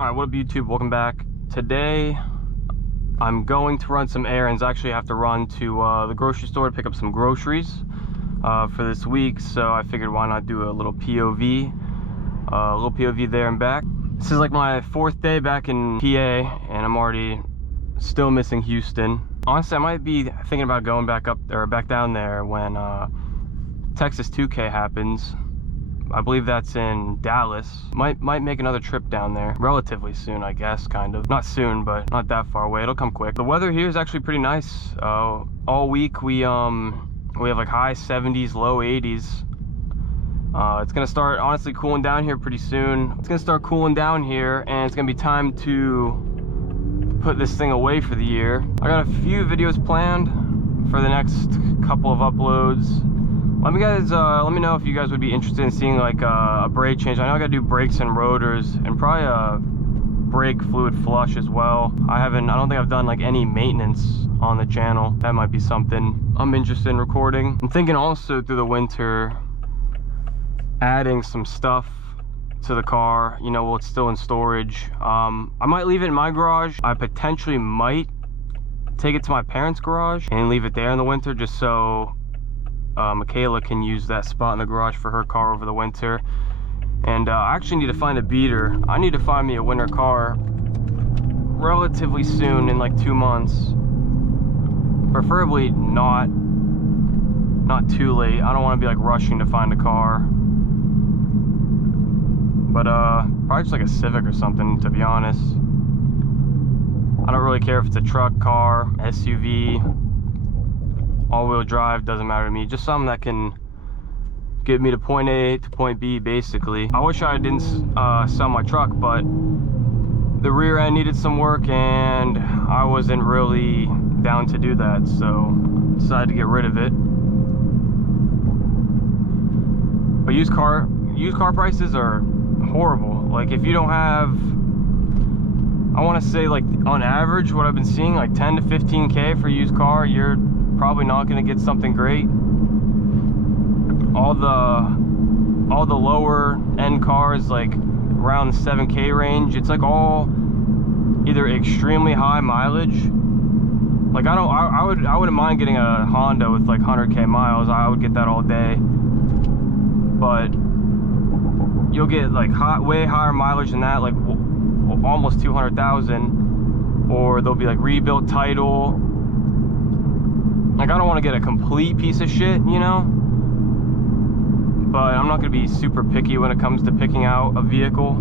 All right, what up YouTube? Welcome back. Today I'm going to run some errands. Actually, I have to run to the grocery store to pick up some groceries for this week, so I figured why not do a little POV, there and back. This is like my 4th day back in PA, and I'm already still missing Houston. Honestly, I might be thinking about going back up or back down there when Texas 2K happens. I believe that's in Dallas. Might make another trip down there relatively soon, I guess, kind of. Not soon, but not that far away. It'll come quick. The weather here is actually pretty nice. All week we have like high 70s, low 80s. It's gonna start honestly cooling down here pretty soon. It's gonna start cooling down here, and it's gonna be time to put this thing away for the year. I got a few videos planned for the next couple of uploads. Let me know if you guys would be interested in seeing like a brake change. I know I gotta do brakes and rotors and probably a brake fluid flush as well. I don't think I've done like any maintenance on the channel. That might be something I'm interested in recording. I'm thinking also through the winter adding some stuff to the car, you know, while it's still in storage. I might leave it in my garage. I potentially might take it to my parents' garage and leave it there in the winter, just so Michaela can use that spot in the garage for her car over the winter. And I actually need to find a beater. I need to find me a winter car relatively soon, in like 2 months. Preferably not too late. I don't want to be like rushing to find a car. But probably just like a Civic or something, to be honest. I don't really care if it's a truck, car, SUV, all-wheel drive, doesn't matter to me. Just something that can get me to point A to point B, basically. I wish I didn't sell my truck, but the rear end needed some work and I wasn't really down to do that, so I decided to get rid of it. But used car prices are horrible. Like, if you don't have, I want to say, like, on average, what I've been seeing, like 10 to 15K for a used car, you're probably not going to get something great. All the lower end cars, like around the 7K range, it's like all either extremely high mileage. Like, I wouldn't mind getting a Honda with like 100K miles. I would get that all day. But you'll get like way higher mileage than that, like almost 200,000, or they'll be like rebuilt title. Like, I don't want to get a complete piece of shit, you know, but I'm not going to be super picky when it comes to picking out a vehicle.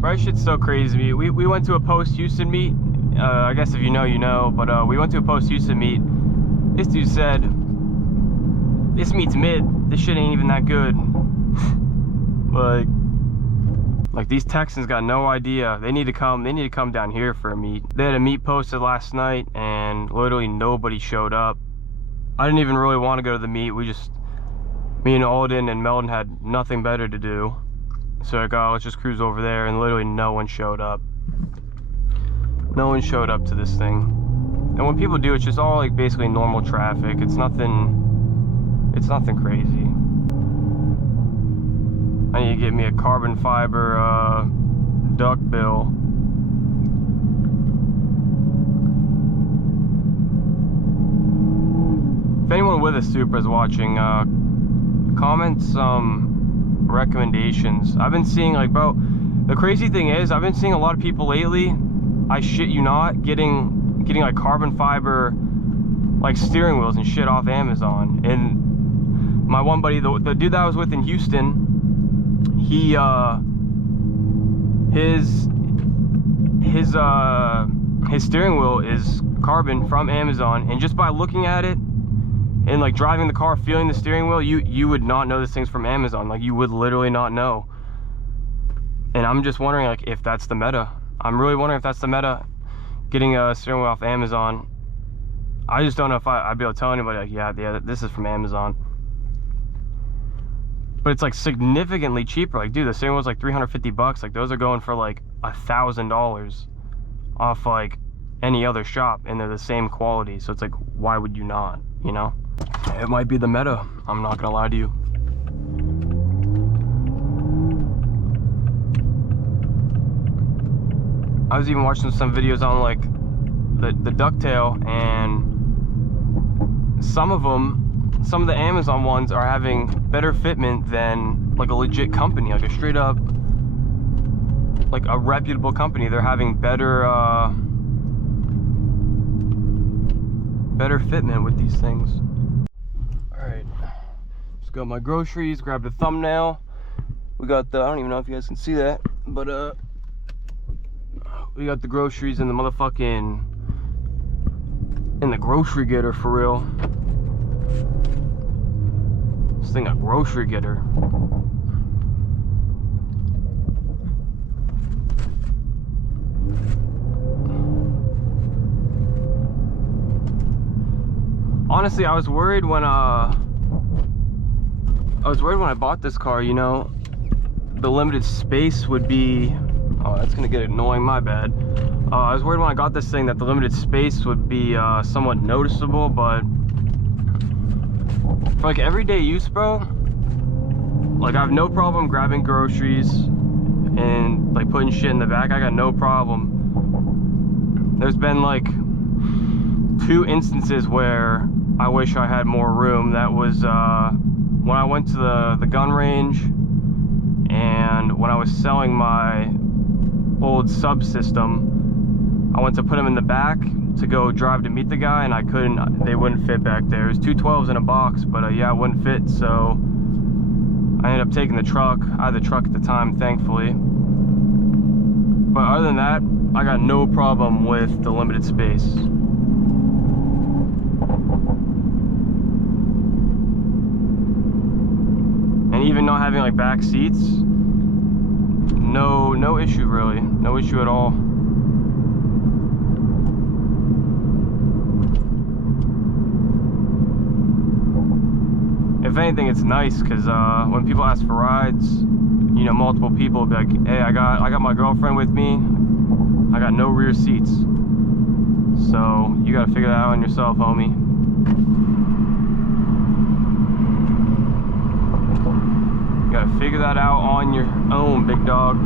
Right, shit's so crazy to me. We went to a post-Houston meet. I guess if you know, you know. But we went to a post-Houston meet. This dude said, "This meet's mid. This shit ain't even that good." like these Texans got no idea. They need to come down here for a meet. They had a meet posted last night, and literally nobody showed up. I didn't even really want to go to the meet. Me and Alden and Meldon had nothing better to do. So I go, let's just cruise over there, and literally no one showed up. No one showed up to this thing. And when people do, it's just all like basically normal traffic. It's nothing crazy. I need to get me a carbon fiber duck bill. If anyone with a Supra is watching, comment some recommendations. I've been seeing, like, bro, the crazy thing is, I've been seeing a lot of people lately, I shit you not, getting like carbon fiber like steering wheels and shit off Amazon. And my one buddy, the dude that I was with in Houston, his steering wheel is carbon from Amazon, and just by looking at it and like driving the car, feeling the steering wheel, you would not know this thing's from Amazon. Like, you would literally not know. And I'm just wondering, like, if that's the meta. I'm really wondering if that's the meta, getting a steering wheel off Amazon. I just don't know if I'd be able to tell anybody, like, yeah, this is from Amazon. But it's like significantly cheaper. Like, dude, the steering wheel's like 350 bucks. Like, those are going for like $1,000 off like any other shop, and they're the same quality. So it's like, why would you not, you know? It might be the meta, I'm not gonna lie to you. I was even watching some videos on like the ducktail, and some of the Amazon ones are having better fitment than like a legit company, like a straight up, like a reputable company. They're having better fitment with these things. All right, just got my groceries, grabbed a thumbnail. We got the, I don't even know if you guys can see that, but we got the groceries in the motherfucking, in the grocery getter, for real. This thing a grocery getter. Honestly, I was worried when I bought this car, you know, the limited space would be, oh, that's gonna get annoying, my bad. I was worried when I got this thing that the limited space would be somewhat noticeable, but for like everyday use, bro, like I have no problem grabbing groceries and like putting shit in the back. I got no problem. There's been like 2 instances where I wish I had more room. That was when I went to the gun range, and when I was selling my old subsystem, I went to put them in the back to go drive to meet the guy, and I couldn't, they wouldn't fit back there. It was 2 12s in a box, but yeah, it wouldn't fit, so I ended up taking the truck. I had the truck at the time, thankfully. But other than that, I got no problem with the limited space. And even not having like back seats, no issue really, no issue at all. If anything, it's nice because when people ask for rides, you know, multiple people will be like, hey, I got my girlfriend with me, I got no rear seats. So you gotta figure that out on yourself, homie. You gotta figure that out on your own, big dog.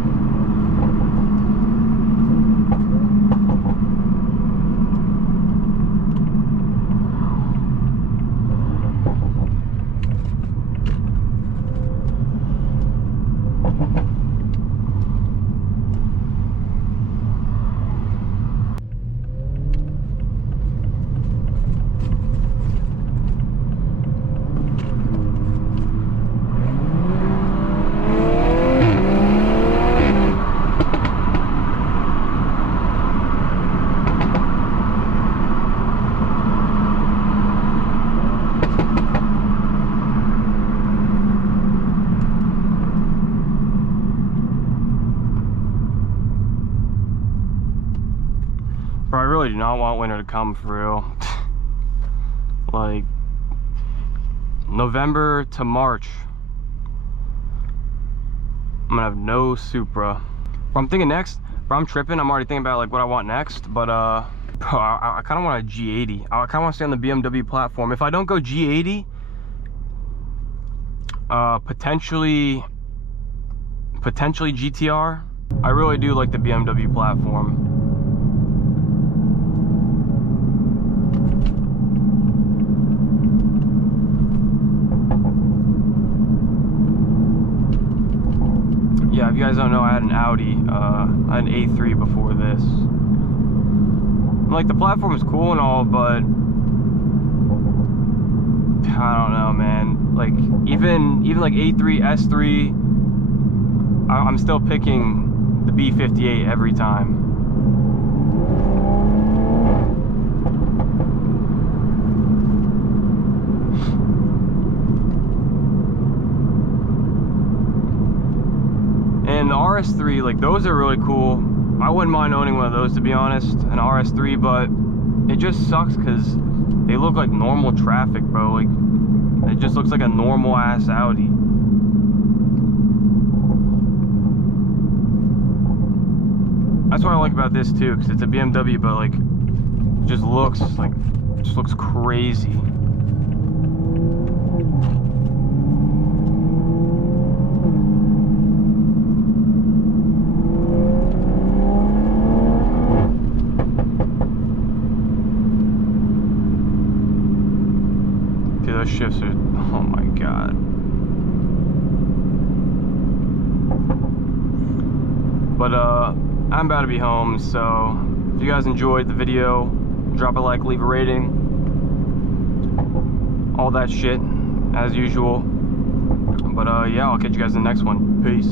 Bro, I really do not want winter to come, for real. Like, November to March, I'm gonna have no Supra. Bro, I'm thinking next, bro, I'm tripping. I'm already thinking about like what I want next, but bro, I kind of want a G80. I kind of want to stay on the BMW platform. If I don't go G80, potentially GTR. I really do like the BMW platform. Yeah, if you guys don't know, I had an Audi, I had an A3 before this. Like, the platform is cool and all, but I don't know, man. Like, even like A3, S3, I'm still picking the B58 every time. And the RS3, like, those are really cool. I wouldn't mind owning one of those, to be honest, an RS3, but it just sucks because they look like normal traffic, bro. Like, it just looks like a normal ass Audi. That's what I like about this too, because it's a BMW, but like, it just looks crazy. Dude, those shifts are, oh my god. But I'm about to be home, so if you guys enjoyed the video, drop a like, leave a rating, all that shit as usual. But yeah, I'll catch you guys in the next one. Peace.